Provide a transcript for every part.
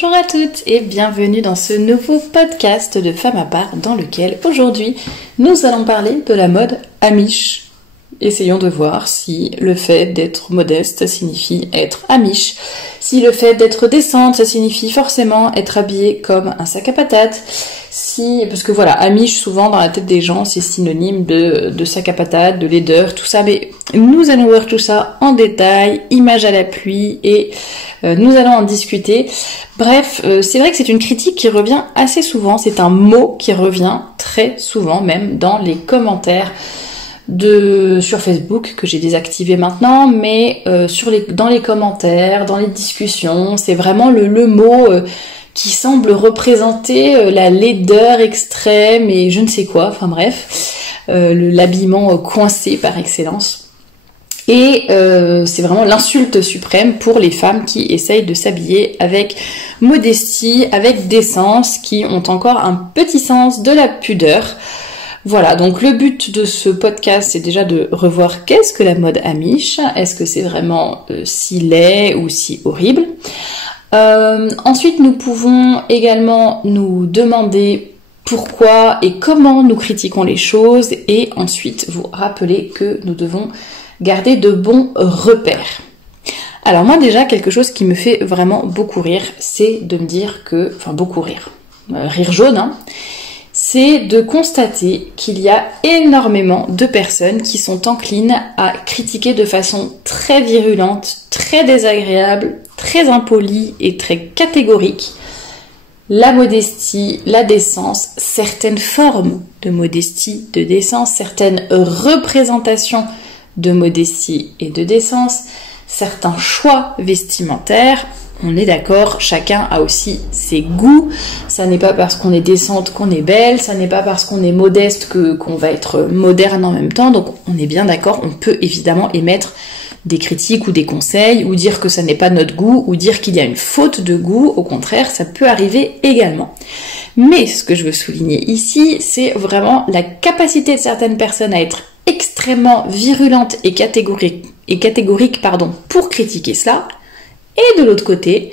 Bonjour à toutes et bienvenue dans ce nouveau podcast de Femmes à part dans lequel aujourd'hui nous allons parler de la mode amish. Essayons de voir si le fait d'être modeste signifie être amish, si le fait d'être décente ça signifie forcément être habillée comme un sac à patates, parce que voilà, amish souvent dans la tête des gens c'est synonyme de sac à patates, de laideur, tout ça, mais nous allons voir tout ça en détail, images à l'appui et nous allons en discuter. Bref, c'est vrai que c'est une critique qui revient assez souvent, c'est un mot qui revient très souvent même dans les commentaires sur Facebook que j'ai désactivé maintenant, mais dans les commentaires, dans les discussions, c'est vraiment le mot qui semble représenter la laideur extrême et je ne sais quoi, enfin bref, l'habillement coincé par excellence. Et c'est vraiment l'insulte suprême pour les femmes qui essayent de s'habiller avec modestie, avec décence, qui ont encore un petit sens de la pudeur. Voilà, donc le but de ce podcast, c'est déjà de revoir qu'est-ce que la mode amish. Est-ce que c'est vraiment si laid ou si horrible? Ensuite, nous pouvons également nous demander pourquoi et comment nous critiquons les choses et ensuite vous rappeler que nous devons garder de bons repères. Alors moi déjà, quelque chose qui me fait vraiment beaucoup rire, c'est de me dire que... Enfin, beaucoup rire. Rire jaune, hein. C'est de constater qu'il y a énormément de personnes qui sont enclines à critiquer de façon très virulente, très désagréable, très impolie et très catégorique la modestie, la décence, certaines formes de modestie, de décence, certaines représentations de modestie et de décence, certains choix vestimentaires. On est d'accord, chacun a aussi ses goûts. Ça n'est pas parce qu'on est décente qu'on est belle, ça n'est pas parce qu'on est modeste qu'on va être moderne en même temps. Donc on est bien d'accord, on peut évidemment émettre des critiques ou des conseils, ou dire que ça n'est pas notre goût, ou dire qu'il y a une faute de goût. Au contraire, ça peut arriver également. Mais ce que je veux souligner ici, c'est vraiment la capacité de certaines personnes à être extrêmement virulentes et catégoriques, pour critiquer cela. Et de l'autre côté,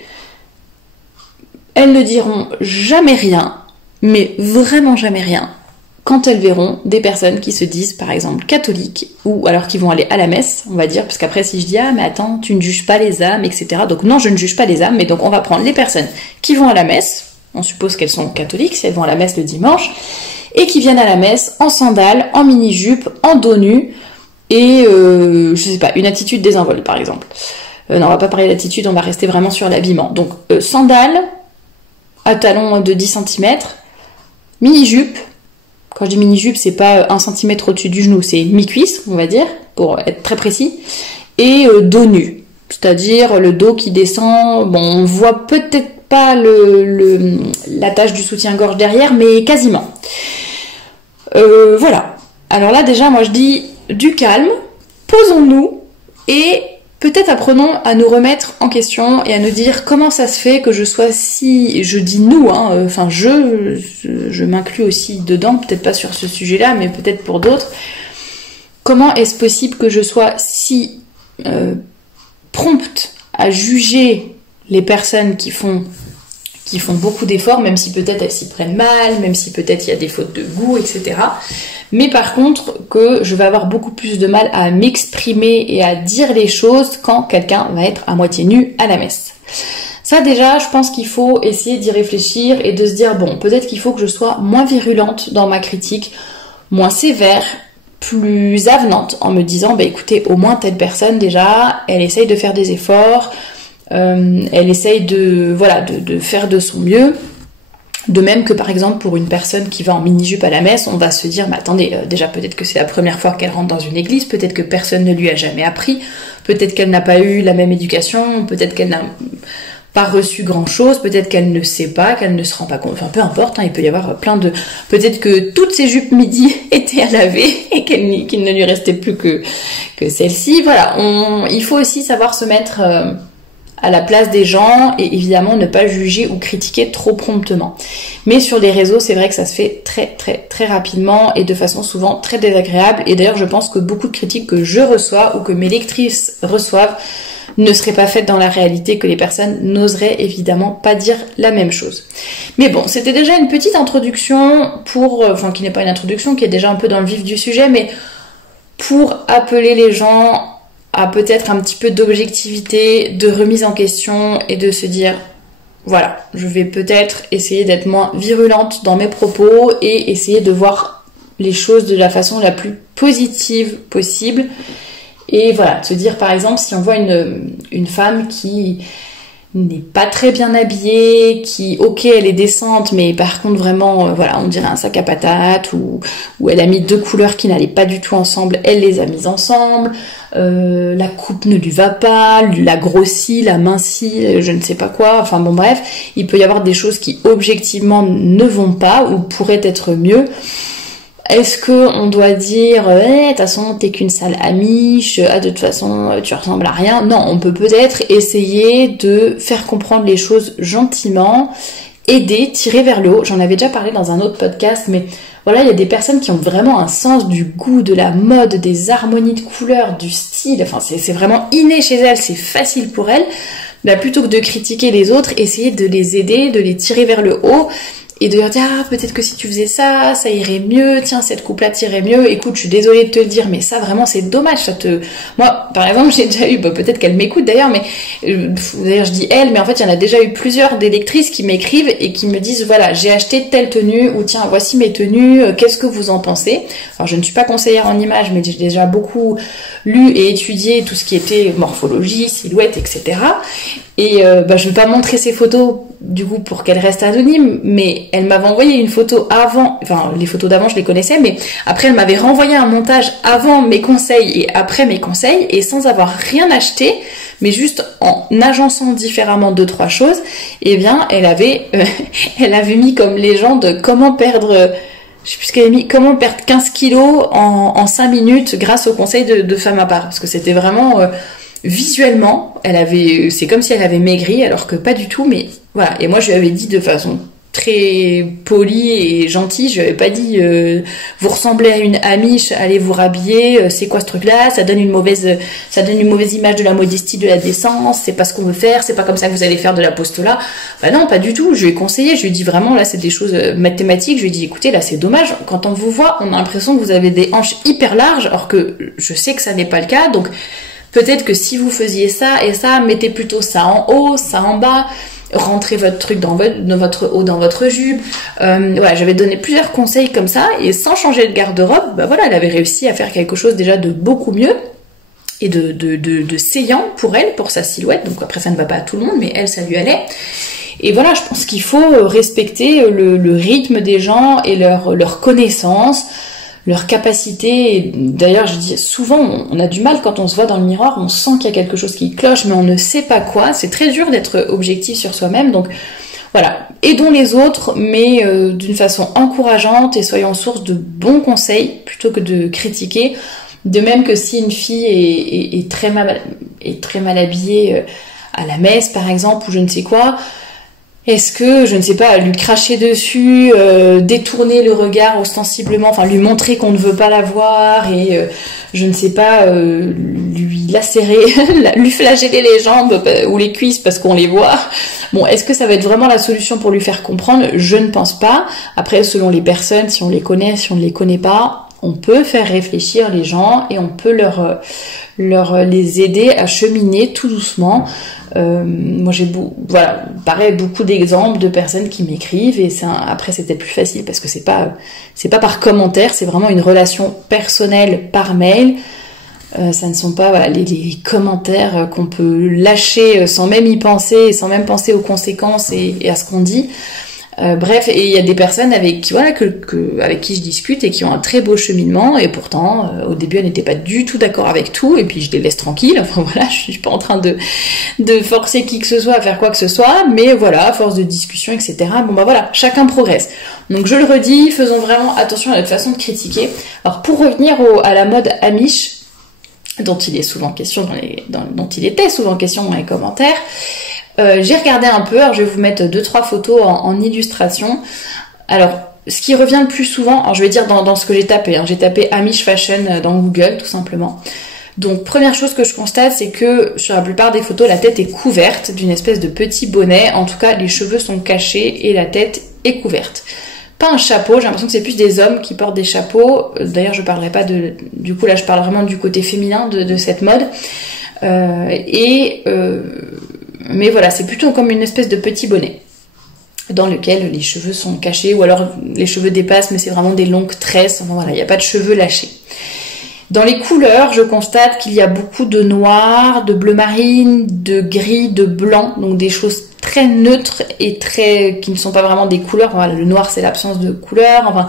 elles ne diront jamais rien, mais vraiment jamais rien, quand elles verront des personnes qui se disent par exemple catholiques, ou alors qui vont aller à la messe, on va dire, parce qu'après si je dis « Ah mais attends, tu ne juges pas les âmes, etc. » Donc non, je ne juge pas les âmes, mais donc on va prendre les personnes qui vont à la messe, on suppose qu'elles sont catholiques, si elles vont à la messe le dimanche, et qui viennent à la messe en sandales, en mini-jupe, en dos nu, et je sais pas, une attitude désinvolte par exemple. Non, on va pas parler d'attitude, on va rester vraiment sur l'habillement. Donc, sandales, à talons de 10 cm, mini-jupe. Quand je dis mini-jupe, c'est pas 1 cm au-dessus du genou, c'est mi-cuisse, on va dire, pour être très précis. Et dos nu, c'est-à-dire le dos qui descend. Bon, on voit peut-être pas l'attache du soutien-gorge derrière, mais quasiment. Voilà. Alors là, déjà, moi je dis du calme, posons-nous et... peut-être apprenons à nous remettre en question et à nous dire comment ça se fait que je sois si... Je dis nous, hein, enfin je m'inclus aussi dedans, peut-être pas sur ce sujet-là, mais peut-être pour d'autres. Comment est-ce possible que je sois si prompte à juger les personnes qui font beaucoup d'efforts, même si peut-être elles s'y prennent mal, même si peut-être il y a des fautes de goût, etc. Mais par contre, que je vais avoir beaucoup plus de mal à m'exprimer et à dire les choses quand quelqu'un va être à moitié nu à la messe. Ça déjà, je pense qu'il faut essayer d'y réfléchir et de se dire, bon, peut-être qu'il faut que je sois moins virulente dans ma critique, moins sévère, plus avenante, en me disant, bah écoutez, au moins telle personne déjà, elle essaye de faire des efforts, elle essaye de faire de son mieux. De même que par exemple pour une personne qui va en mini-jupe à la messe, on va se dire mais attendez, déjà peut-être que c'est la première fois qu'elle rentre dans une église, peut-être que personne ne lui a jamais appris, peut-être qu'elle n'a pas eu la même éducation, peut-être qu'elle n'a pas reçu grand-chose, peut-être qu'elle ne sait pas, qu'elle ne se rend pas compte, enfin peu importe, hein, il peut y avoir plein de... Peut-être que toutes ces jupes midi étaient à laver et qu'il ne lui restait plus que celle-ci. Voilà, il faut aussi savoir se mettre... à la place des gens et évidemment ne pas juger ou critiquer trop promptement. Mais sur les réseaux, c'est vrai que ça se fait très très très rapidement et de façon souvent très désagréable. Et d'ailleurs, je pense que beaucoup de critiques que je reçois ou que mes lectrices reçoivent ne serait pas faite dans la réalité, que les personnes n'oseraient évidemment pas dire la même chose. Mais bon, c'était déjà une petite introduction enfin qui n'est pas une introduction, qui est déjà un peu dans le vif du sujet, mais pour appeler les gens à peut-être un petit peu d'objectivité, de remise en question et de se dire voilà, je vais peut-être essayer d'être moins virulente dans mes propos et essayer de voir les choses de la façon la plus positive possible. Et voilà, se dire par exemple, si on voit une femme qui n'est pas très bien habillée, qui, ok, elle est décente, mais par contre vraiment, voilà, on dirait un sac à patates, ou elle a mis 2 couleurs qui n'allaient pas du tout ensemble, elle les a mises ensemble, la coupe ne lui va pas, la grossit, la mincit, je ne sais pas quoi, enfin bon bref, il peut y avoir des choses qui objectivement ne vont pas, ou pourraient être mieux. Est-ce que on doit dire de toute façon t'es qu'une sale amiche, de toute façon tu ressembles à rien? Non, on peut peut-être essayer de faire comprendre les choses gentiment, aider, tirer vers le haut. J'en avais déjà parlé dans un autre podcast, mais voilà, il y a des personnes qui ont vraiment un sens du goût, de la mode, des harmonies de couleurs, du style, enfin c'est vraiment inné chez elles, c'est facile pour elles. Bah, plutôt que de critiquer les autres, essayer de les aider, de les tirer vers le haut, et de leur dire ah peut-être que si tu faisais ça, ça irait mieux, tiens cette coupe-là t'irait mieux, écoute je suis désolée de te le dire mais ça vraiment c'est dommage, moi par exemple j'ai déjà eu, peut-être qu'elle m'écoute d'ailleurs, mais d'ailleurs je dis elle, mais en fait il y en a déjà eu plusieurs des lectrices qui m'écrivent et qui me disent voilà j'ai acheté telle tenue, ou tiens voici mes tenues, qu'est-ce que vous en pensez? Alors je ne suis pas conseillère en images, mais j'ai déjà beaucoup lu et étudié tout ce qui était morphologie, silhouette, etc. Et je vais pas montrer ces photos du coup pour qu'elles restent anonymes, mais elle m'avait envoyé une photo avant, enfin les photos d'avant je les connaissais, mais après elle m'avait renvoyé un montage avant mes conseils et après mes conseils, et sans avoir rien acheté, mais juste en agençant différemment 2-3 choses, et bien elle avait mis comme légende comment perdre, je sais plus ce qu'elle a mis, comment perdre 15 kilos en 5 minutes grâce au conseil de Femme à part, parce que c'était vraiment visuellement, c'est comme si elle avait maigri, alors que pas du tout, mais voilà. Et moi, je lui avais dit de façon très polie et gentille, je lui avais pas dit vous ressemblez à une amiche, allez vous rhabiller, c'est quoi ce truc-là, ça donne une mauvaise image de la modestie, de la décence, c'est pas ce qu'on veut faire, c'est pas comme ça que vous allez faire de l'apostolat. Bah non, pas du tout. Je lui ai conseillé, je lui ai dit vraiment là, c'est des choses mathématiques. Je lui ai dit écoutez, là c'est dommage, quand on vous voit, on a l'impression que vous avez des hanches hyper larges, alors que je sais que ça n'est pas le cas, donc peut-être que si vous faisiez ça et ça, mettez plutôt ça en haut, ça en bas, rentrez votre truc dans votre haut, dans votre jupe. Voilà, j'avais donné plusieurs conseils comme ça, et sans changer de garde-robe, bah voilà, elle avait réussi à faire quelque chose déjà de beaucoup mieux et de saillant pour elle, pour sa silhouette. Donc après, ça ne va pas à tout le monde, mais elle, ça lui allait. Et voilà, je pense qu'il faut respecter le rythme des gens et leur connaissance, leur capacité. D'ailleurs, je dis souvent, on a du mal quand on se voit dans le miroir, on sent qu'il y a quelque chose qui cloche, mais on ne sait pas quoi. C'est très dur d'être objectif sur soi-même, donc voilà, aidons les autres, mais d'une façon encourageante, et soyons source de bons conseils plutôt que de critiquer. De même que si une fille est très mal habillée à la messe, par exemple, ou je ne sais quoi, est-ce que, je ne sais pas, lui cracher dessus, détourner le regard ostensiblement, enfin lui montrer qu'on ne veut pas la voir, et je ne sais pas, lui lacérer, lui flageller les jambes ou les cuisses parce qu'on les voit. Bon, est-ce que ça va être vraiment la solution pour lui faire comprendre? Je ne pense pas. Après, selon les personnes, si on les connaît, si on ne les connaît pas, on peut faire réfléchir les gens et on peut les aider à cheminer tout doucement. Moi j'ai beaucoup d'exemples de personnes qui m'écrivent, et après c'était plus facile parce que c'est pas par commentaire, c'est vraiment une relation personnelle par mail. Ça ne sont pas les commentaires qu'on peut lâcher sans même y penser, sans même penser aux conséquences et à ce qu'on dit. Bref, et il y a des personnes avec qui je discute et qui ont un très beau cheminement, et pourtant au début elles n'étaient pas du tout d'accord avec tout, et puis je les laisse tranquilles. Enfin voilà, je suis pas en train de forcer qui que ce soit à faire quoi que ce soit, mais voilà, à force de discussion, etc. Bon bah voilà, chacun progresse. Donc je le redis, faisons vraiment attention à notre façon de critiquer. Alors pour revenir à la mode amish, dont il est souvent question dont il était souvent question dans les commentaires. J'ai regardé un peu, alors je vais vous mettre 2-3 photos en illustration. Alors, ce qui revient le plus souvent, alors je vais dire dans ce que j'ai tapé, j'ai tapé Amish Fashion dans Google, tout simplement. Donc première chose que je constate, c'est que sur la plupart des photos, la tête est couverte d'une espèce de petit bonnet. En tout cas, les cheveux sont cachés et la tête est couverte. Pas un chapeau, j'ai l'impression que c'est plus des hommes qui portent des chapeaux. D'ailleurs, je parlerai pas de... Du coup, là, je parle vraiment du côté féminin de cette mode. Mais voilà, c'est plutôt comme une espèce de petit bonnet dans lequel les cheveux sont cachés, ou alors les cheveux dépassent, mais c'est vraiment des longues tresses. Enfin, voilà, il n'y a pas de cheveux lâchés. Dans les couleurs, je constate qu'il y a beaucoup de noir, de bleu marine, de gris, de blanc, donc des choses très neutres et qui ne sont pas vraiment des couleurs. Voilà, le noir, c'est l'absence de couleurs. Enfin,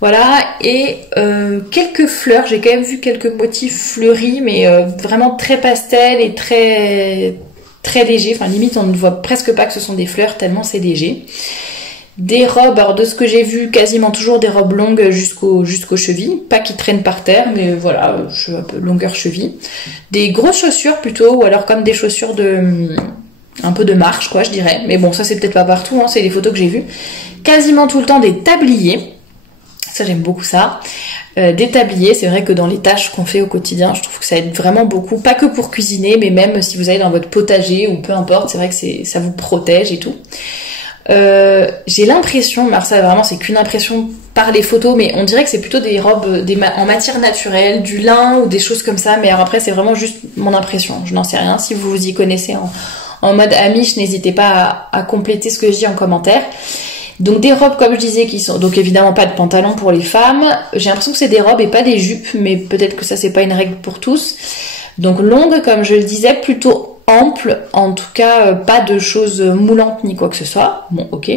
voilà. Et quelques fleurs. J'ai quand même vu quelques motifs fleuris, mais vraiment très pastel et très léger. Enfin, limite, on ne voit presque pas que ce sont des fleurs tellement c'est léger. Des robes, alors de ce que j'ai vu, quasiment toujours des robes longues jusqu'aux chevilles, pas qui traînent par terre, mais voilà, un peu longueur cheville. Des grosses chaussures plutôt, ou alors comme des chaussures un peu de marche, quoi, je dirais. Mais bon, ça c'est peut-être pas partout, hein, c'est les photos que j'ai vues. Quasiment tout le temps des tabliers, ça j'aime beaucoup ça. Des tabliers, c'est vrai que dans les tâches qu'on fait au quotidien, je trouve que ça aide vraiment beaucoup, pas que pour cuisiner, mais même si vous allez dans votre potager ou peu importe, c'est vrai que ça vous protège et tout. J'ai l'impression, mais alors ça vraiment c'est qu'une impression par les photos, mais on dirait que c'est plutôt des robes en matière naturelle, du lin ou des choses comme ça, mais alors après c'est vraiment juste mon impression, je n'en sais rien. Si vous vous y connaissez en mode Amish, n'hésitez pas à compléter ce que je dis en commentaire. Donc des robes comme je disais qui sont, donc évidemment pas de pantalon pour les femmes, j'ai l'impression que c'est des robes et pas des jupes, mais peut-être que ça c'est pas une règle pour tous. Donc longues comme je le disais, plutôt ample, en tout cas pas de choses moulantes ni quoi que ce soit. Bon, ok.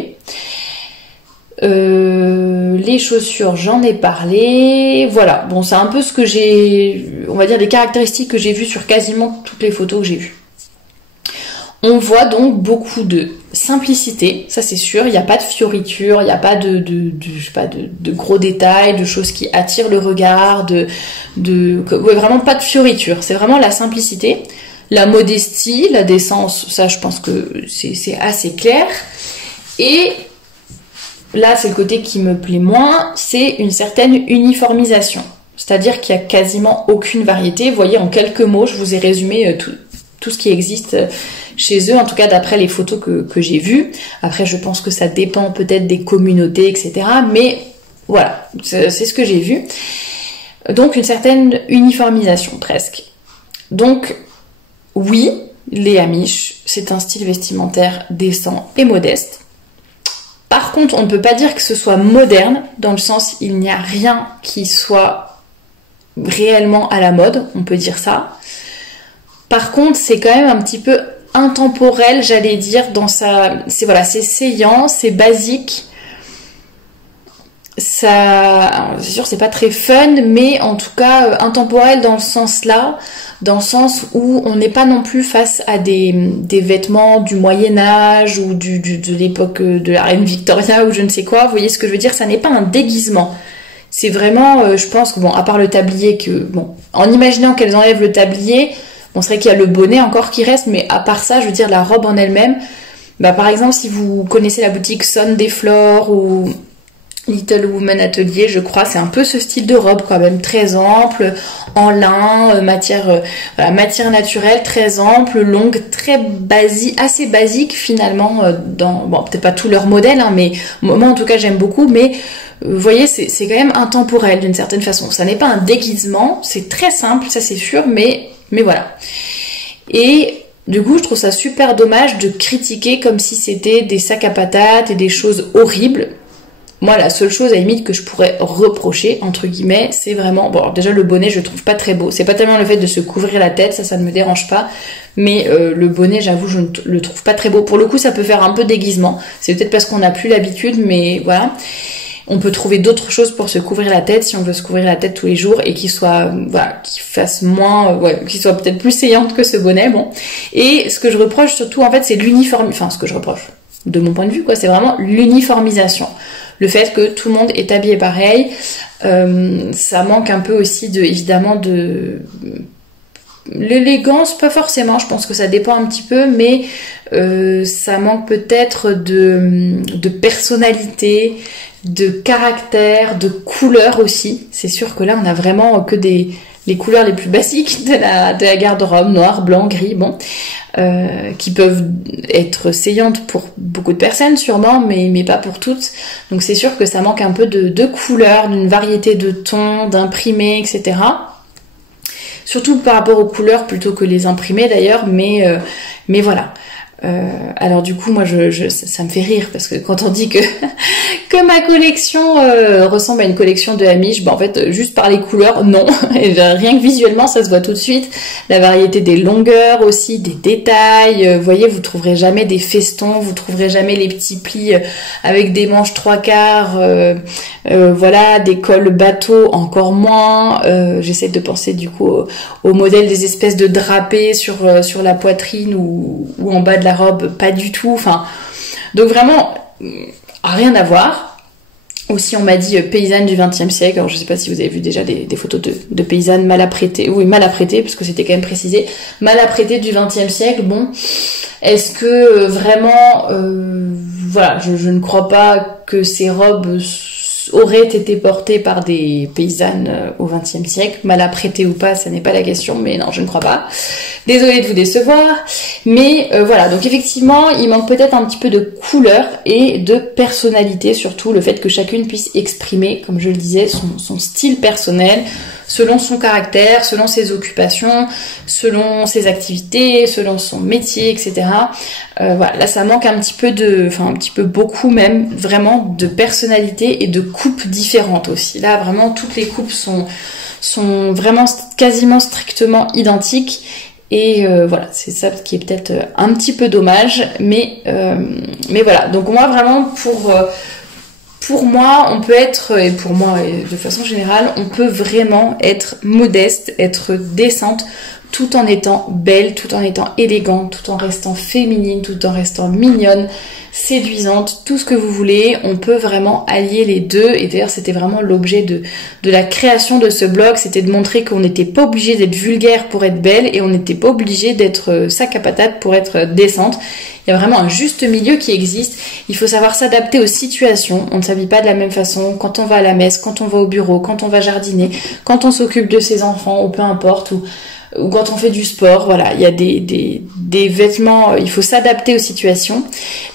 Les chaussures, j'en ai parlé. Voilà, bon, c'est un peu ce que j'ai, on va dire, les caractéristiques que j'ai vues sur quasiment toutes les photos que j'ai vues. On voit donc beaucoup de simplicité, ça c'est sûr. Il n'y a pas de fioritures, il n'y a pas je sais pas, de gros détails, de choses qui attirent le regard, ouais, vraiment pas de fioritures. C'est vraiment la simplicité. La modestie, la décence, ça je pense que c'est assez clair. Et là c'est le côté qui me plaît moins, c'est une certaine uniformisation. C'est-à-dire qu'il n'y a quasiment aucune variété. Vous voyez, en quelques mots, je vous ai résumé tout ce qui existe chez eux, en tout cas d'après les photos que j'ai vues. Après je pense que ça dépend peut-être des communautés, etc. Mais voilà, c'est ce que j'ai vu. Donc une certaine uniformisation presque. Donc oui, les Amish, c'est un style vestimentaire décent et modeste. Par contre, on ne peut pas dire que ce soit moderne, dans le sens il n'y a rien qui soit réellement à la mode, on peut dire ça. Par contre, c'est quand même un petit peu intemporel, j'allais dire, dans c'est saillant, c'est basique. Ça, c'est sûr, c'est pas très fun, mais en tout cas intemporel dans le sens où on n'est pas non plus face à des vêtements du Moyen-Âge ou de l'époque de la reine Victoria ou je ne sais quoi. Vous voyez ce que je veux dire? Ça n'est pas un déguisement. C'est vraiment, je pense que bon, à part le tablier, en imaginant qu'elles enlèvent le tablier, bon, c'est vrai qu'il y a le bonnet encore qui reste, mais à part ça, je veux dire, la robe en elle-même, par exemple, si vous connaissez la boutique Son des Flores ou Little Woman Atelier, je crois, c'est un peu ce style de robe quand même, très ample, en lin, matière naturelle, très ample, longue, très basique, assez basique finalement, bon, peut-être pas tous leurs modèles, hein, mais moi en tout cas j'aime beaucoup, mais vous voyez, c'est quand même intemporel d'une certaine façon. Ça n'est pas un déguisement, c'est très simple, ça c'est sûr, mais voilà. Et du coup, je trouve ça super dommage de critiquer comme si c'était des sacs à patates et des choses horribles. Moi, la seule chose à la limite que je pourrais reprocher, entre guillemets, c'est vraiment... Bon, alors déjà, le bonnet, je le trouve pas très beau. C'est pas tellement le fait de se couvrir la tête, ça ne me dérange pas. Mais le bonnet, j'avoue, je ne le trouve pas très beau. Pour le coup, ça peut faire un peu déguisement. C'est peut-être parce qu'on n'a plus l'habitude, mais voilà. On peut trouver d'autres choses pour se couvrir la tête, si on veut se couvrir la tête tous les jours, et qui soit, qui fasse moins... qui soit peut-être plus saillante que ce bonnet, bon. Et ce que je reproche surtout, en fait, c'est l'uniforme... Enfin, ce que je reproche, de mon point de vue, quoi, c'est vraiment l'uniformisation. Le fait que tout le monde est habillé pareil, ça manque un peu aussi évidemment de l'élégance, pas forcément, je pense que ça dépend un petit peu, mais ça manque peut-être de personnalité, de caractère, de couleur aussi. C'est sûr que là on a vraiment que des les couleurs les plus basiques de la garde-robe, noir, blanc, gris, bon, qui peuvent être saillantes pour beaucoup de personnes sûrement, mais pas pour toutes. Donc c'est sûr que ça manque un peu de couleurs, d'une variété de tons, d'imprimés, etc. Surtout par rapport aux couleurs plutôt que les imprimés d'ailleurs, mais voilà. Alors du coup moi ça me fait rire parce que quand on dit que ma collection ressemble à une collection de Amish, en fait juste par les couleurs non. Et rien que visuellement ça se voit tout de suite, la variété des longueurs aussi, des détails, vous voyez, vous trouverez jamais des festons, vous trouverez jamais les petits plis avec des manches 3/4, voilà, des cols bateaux encore moins. J'essaie de penser du coup au modèle des espèces de drapés sur la poitrine ou en bas de la robe, pas du tout. Enfin, donc vraiment rien à voir. Aussi, on m'a dit paysanne du XXe siècle. Alors, je sais pas si vous avez vu déjà des photos de paysannes mal apprêtées. Oui, mal apprêtées, parce que c'était quand même précisé. Mal apprêtées du XXe siècle. Bon, est-ce que vraiment, voilà, je ne crois pas que ces robes auraient été portées par des paysannes au XXe siècle. Mal apprêtées ou pas, ça n'est pas la question, mais non, je ne crois pas. Désolée de vous décevoir, mais voilà, donc effectivement, il manque peut-être un petit peu de couleur et de personnalité, surtout le fait que chacune puisse exprimer, comme je le disais, son style personnel, selon son caractère, selon ses occupations, selon ses activités, selon son métier, etc. Voilà, là ça manque un petit peu beaucoup même, vraiment de personnalité et de coupes différentes aussi. Là vraiment toutes les coupes sont vraiment quasiment strictement identiques. Et voilà, c'est ça qui est peut-être un petit peu dommage, mais voilà. Donc moi vraiment pour moi, on peut être, et pour moi et de façon générale, on peut vraiment être modeste, être décente, tout en étant belle, tout en étant élégante, tout en restant féminine, tout en restant mignonne, séduisante, tout ce que vous voulez. On peut vraiment allier les deux. Et d'ailleurs, c'était vraiment l'objet de la création de ce blog, c'était de montrer qu'on n'était pas obligé d'être vulgaire pour être belle et on n'était pas obligé d'être sac à patate pour être décente. Il y a vraiment un juste milieu qui existe. Il faut savoir s'adapter aux situations. On ne s'habille pas de la même façon quand on va à la messe, quand on va au bureau, quand on va jardiner, quand on s'occupe de ses enfants, ou peu importe, ou quand on fait du sport. Voilà, il y a des vêtements, il faut s'adapter aux situations.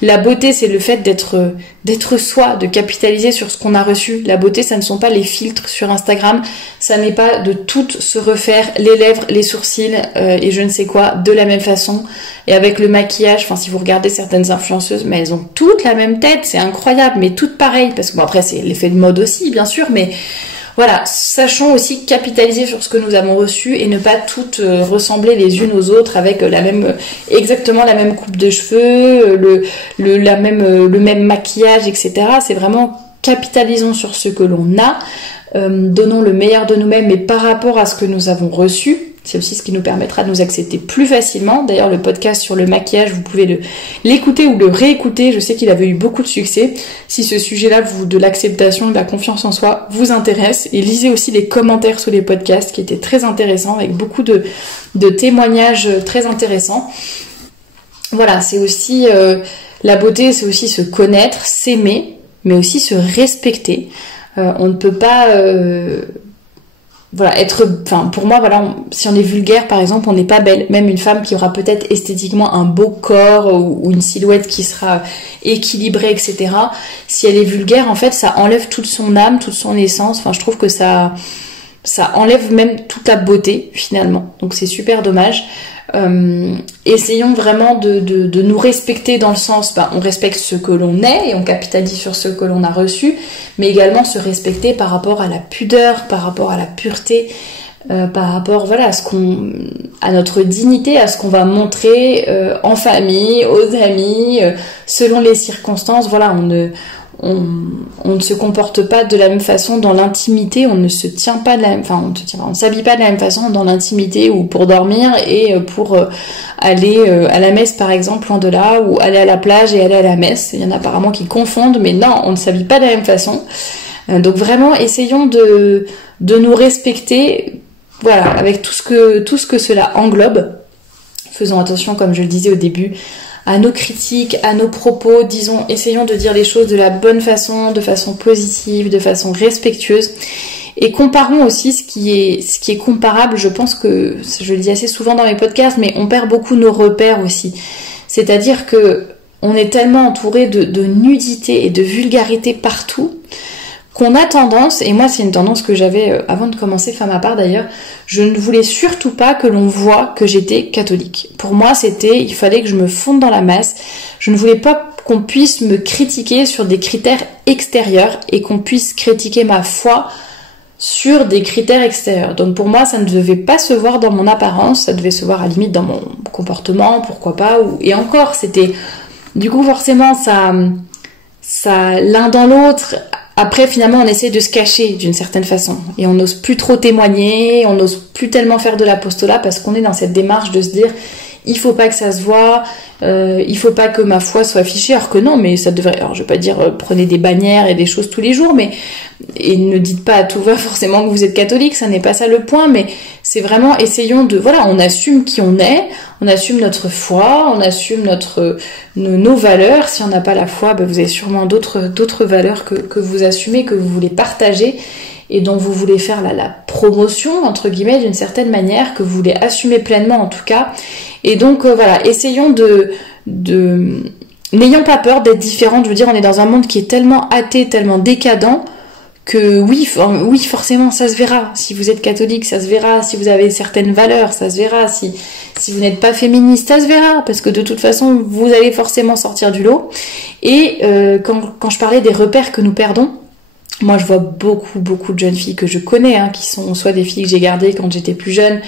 La beauté, c'est le fait d'être soi, de capitaliser sur ce qu'on a reçu. La beauté, ça ne sont pas les filtres sur Instagram, ça n'est pas de toutes se refaire les lèvres, les sourcils et je ne sais quoi de la même façon. Et avec le maquillage, enfin si vous regardez certaines influenceuses, mais elles ont toutes la même tête, c'est incroyable, mais toutes pareilles, parce que bon après c'est l'effet de mode aussi bien sûr, mais voilà, sachons aussi capitaliser sur ce que nous avons reçu et ne pas toutes ressembler les unes aux autres avec exactement la même coupe de cheveux, le même maquillage, etc. C'est vraiment capitalisons sur ce que l'on a, donnons le meilleur de nous-mêmes, mais par rapport à ce que nous avons reçu. C'est aussi ce qui nous permettra de nous accepter plus facilement. D'ailleurs, le podcast sur le maquillage, vous pouvez l'écouter ou le réécouter. Je sais qu'il avait eu beaucoup de succès. Si ce sujet-là, de l'acceptation et de la confiance en soi, vous intéresse, et lisez aussi les commentaires sous les podcasts qui étaient très intéressants, avec beaucoup de témoignages très intéressants. Voilà, c'est aussi la beauté, c'est aussi se connaître, s'aimer, mais aussi se respecter. On ne peut pas... voilà, pour moi, voilà, si on est vulgaire, par exemple, on n'est pas belle. Même une femme qui aura peut-être esthétiquement un beau corps ou une silhouette qui sera équilibrée, etc. Si elle est vulgaire, en fait, ça enlève toute son âme, toute son essence. Enfin, je trouve que ça enlève même toute la beauté, finalement. Donc, c'est super dommage. Essayons vraiment de nous respecter dans le sens, on respecte ce que l'on est et on capitalise sur ce que l'on a reçu, mais également se respecter par rapport à la pudeur, par rapport à la pureté, par rapport à notre dignité, à ce qu'on va montrer en famille, aux amis, selon les circonstances. Voilà, on ne se comporte pas de la même façon dans l'intimité, on ne se tient pas de la même, on ne s'habille pas de la même façon dans l'intimité ou pour dormir et pour aller à la messe par exemple, loin de là, ou aller à la plage et aller à la messe. Il y en a apparemment qui confondent, mais non, on ne s'habille pas de la même façon. Donc vraiment, essayons de nous respecter, voilà, avec tout ce que cela englobe. Faisons attention, comme je le disais au début, à nos critiques, à nos propos, essayons de dire les choses de la bonne façon, de façon positive, de façon respectueuse. Et comparons aussi ce qui est comparable. Je pense que, je le dis assez souvent dans mes podcasts, mais on perd beaucoup nos repères aussi. C'est-à-dire que on est tellement entouré de nudité et de vulgarité partout, qu'on a tendance, et moi c'est une tendance que j'avais avant de commencer Femme à part d'ailleurs, je ne voulais surtout pas que l'on voie que j'étais catholique. Pour moi il fallait que je me fonde dans la masse, je ne voulais pas qu'on puisse me critiquer sur des critères extérieurs et qu'on puisse critiquer ma foi sur des critères extérieurs. Donc pour moi ça ne devait pas se voir dans mon apparence, ça devait se voir à la limite dans mon comportement, pourquoi pas, et encore c'était, du coup forcément ça l'un dans l'autre. Après, finalement, on essaie de se cacher d'une certaine façon. Et on n'ose plus trop témoigner, on n'ose plus tellement faire de l'apostolat parce qu'on est dans cette démarche de se dire il faut pas que ça se voit, il faut pas que ma foi soit affichée, alors que non, mais ça devrait... Alors, je vais pas dire prenez des bannières et des choses tous les jours, mais... Et ne dites pas à tout va forcément que vous êtes catholique, ça n'est pas ça le point, mais c'est vraiment, essayons de... Voilà, on assume qui on est, on assume notre foi, on assume nos valeurs. Si on n'a pas la foi, ben vous avez sûrement d'autres valeurs que vous assumez, que vous voulez partager et dont vous voulez faire la promotion, entre guillemets, d'une certaine manière, que vous voulez assumer pleinement en tout cas. Et donc voilà, essayons n'ayons pas peur d'être différentes. Je veux dire, on est dans un monde qui est tellement athée, tellement décadent, que oui, forcément, ça se verra. Si vous êtes catholique, ça se verra. Si vous avez certaines valeurs, ça se verra. Si vous n'êtes pas féministe, ça se verra. Parce que de toute façon, vous allez forcément sortir du lot. Et quand je parlais des repères que nous perdons, moi je vois beaucoup de jeunes filles que je connais, hein, qui sont soit des filles que j'ai gardées quand j'étais plus jeune,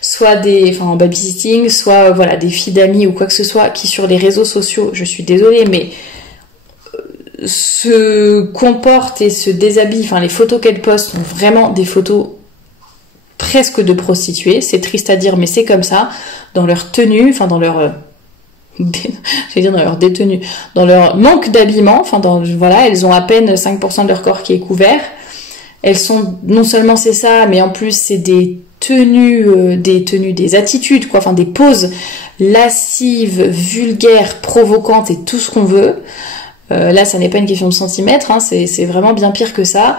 soit en babysitting, soit voilà des filles d'amis ou quoi que ce soit, qui sur les réseaux sociaux, je suis désolée, mais se comportent et se déshabillent, enfin les photos qu'elles postent sont vraiment des photos presque de prostituées, c'est triste à dire mais c'est comme ça, dans leur tenue, enfin dans leur j'allais dire dans leur détenue, dans leur manque d'habillement, enfin voilà, elles ont à peine 5% de leur corps qui est couvert, elles sont, non seulement c'est ça, mais en plus c'est des des attitudes, quoi, enfin des poses lascives, vulgaires, provocantes et tout ce qu'on veut. Là, ça n'est pas une question de centimètres, hein, c'est vraiment bien pire que ça.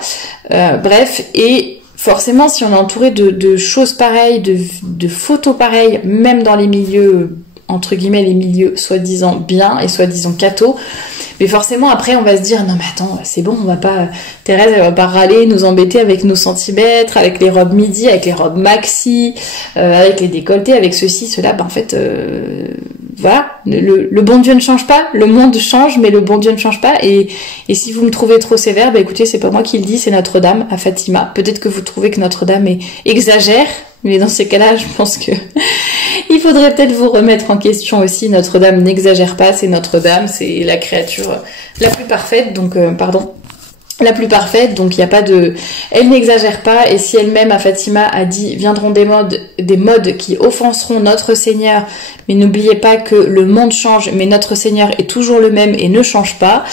Bref, et forcément, si on est entouré de choses pareilles, de photos pareilles, même dans les milieux, entre guillemets, les milieux soi-disant bien et soi-disant catho, mais forcément, après, on va se dire, non mais attends, c'est bon, on va pas, Thérèse, elle va pas râler, nous embêter avec nos centimètres, avec les robes midi, avec les robes maxi, avec les décolletés, avec ceci, cela, en fait, voilà, le bon Dieu ne change pas, le monde change, mais le bon Dieu ne change pas, et si vous me trouvez trop sévère, écoutez, c'est pas moi qui le dis, c'est Notre-Dame à Fatima. Peut-être que vous trouvez que Notre-Dame exagère, mais dans ces cas-là, je pense que il faudrait peut-être vous remettre en question aussi. Notre-Dame n'exagère pas, c'est Notre-Dame, c'est la créature la plus parfaite, donc la plus parfaite, donc il n'y a pas de... Elle n'exagère pas, et si elle-même, à Fatima, a dit « Viendront des modes qui offenseront notre Seigneur, mais n'oubliez pas que le monde change, mais notre Seigneur est toujours le même et ne change pas »,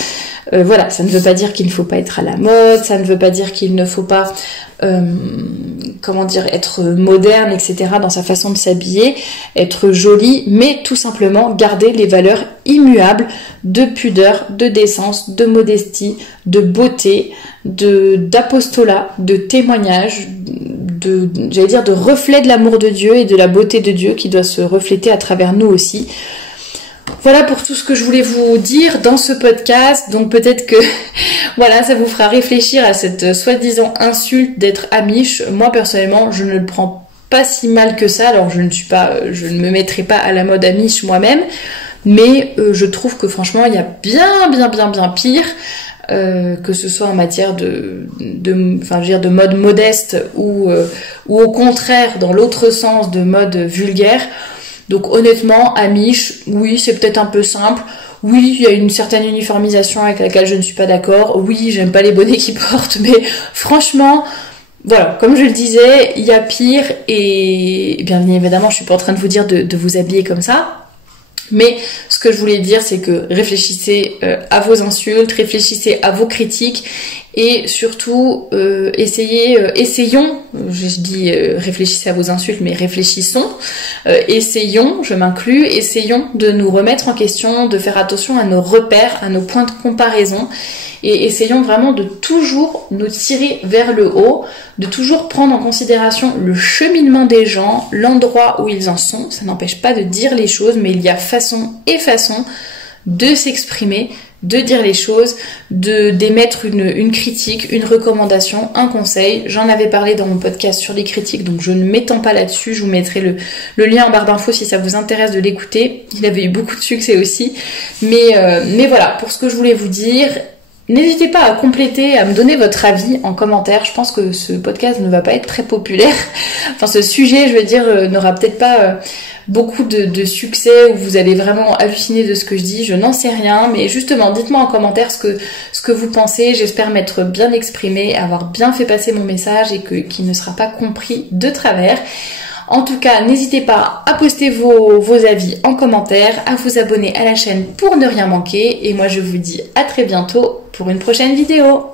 voilà, ça ne veut pas dire qu'il ne faut pas être à la mode, ça ne veut pas dire qu'il ne faut pas, être moderne, etc. dans sa façon de s'habiller, être jolie, mais tout simplement garder les valeurs immuables de pudeur, de décence, de modestie, de beauté, d'apostolat, de témoignage, de reflet de l'amour de Dieu et de la beauté de Dieu qui doit se refléter à travers nous aussi. Voilà pour tout ce que je voulais vous dire dans ce podcast. Donc peut-être que voilà, ça vous fera réfléchir à cette soi-disant insulte d'être amiche. Moi personnellement, je ne le prends pas si mal que ça. Alors je ne me mettrai pas à la mode amiche moi-même, mais je trouve que franchement, il y a bien pire. Que ce soit en matière de mode modeste ou au contraire dans l'autre sens de mode vulgaire. Donc honnêtement, amiche, oui, c'est peut-être un peu simple. Oui, il y a une certaine uniformisation avec laquelle je ne suis pas d'accord. Oui, j'aime pas les bonnets qu'ils portent, mais franchement, voilà, comme je le disais, il y a pire. Et bien évidemment, je suis pas en train de vous dire de vous habiller comme ça. Mais ce que je voulais dire, c'est que réfléchissez à vos insultes, réfléchissez à vos critiques et surtout essayons, je dis réfléchissez à vos insultes, mais réfléchissons, essayons, je m'inclus, essayons de nous remettre en question, de faire attention à nos repères, à nos points de comparaison et essayons vraiment de toujours nous tirer vers le haut, de toujours prendre en considération le cheminement des gens, l'endroit où ils en sont. Ça n'empêche pas de dire les choses, mais il y a façon et façon de s'exprimer, de dire les choses, d'émettre une critique, une recommandation, un conseil. J'en avais parlé dans mon podcast sur les critiques, donc je ne m'étends pas là-dessus. Je vous mettrai le lien en barre d'infos si ça vous intéresse de l'écouter. Il avait eu beaucoup de succès aussi. Mais voilà, pour ce que je voulais vous dire, n'hésitez pas à compléter, à me donner votre avis en commentaire. Je pense que ce podcast ne va pas être très populaire. Enfin, ce sujet, je veux dire, n'aura peut-être pas beaucoup de succès où vous allez vraiment halluciner de ce que je dis. Je n'en sais rien, mais justement, dites-moi en commentaire ce que vous pensez. J'espère m'être bien exprimée, avoir bien fait passer mon message et qu'il ne sera pas compris de travers. En tout cas, n'hésitez pas à poster vos avis en commentaire, à vous abonner à la chaîne pour ne rien manquer. Et moi, je vous dis à très bientôt pour une prochaine vidéo.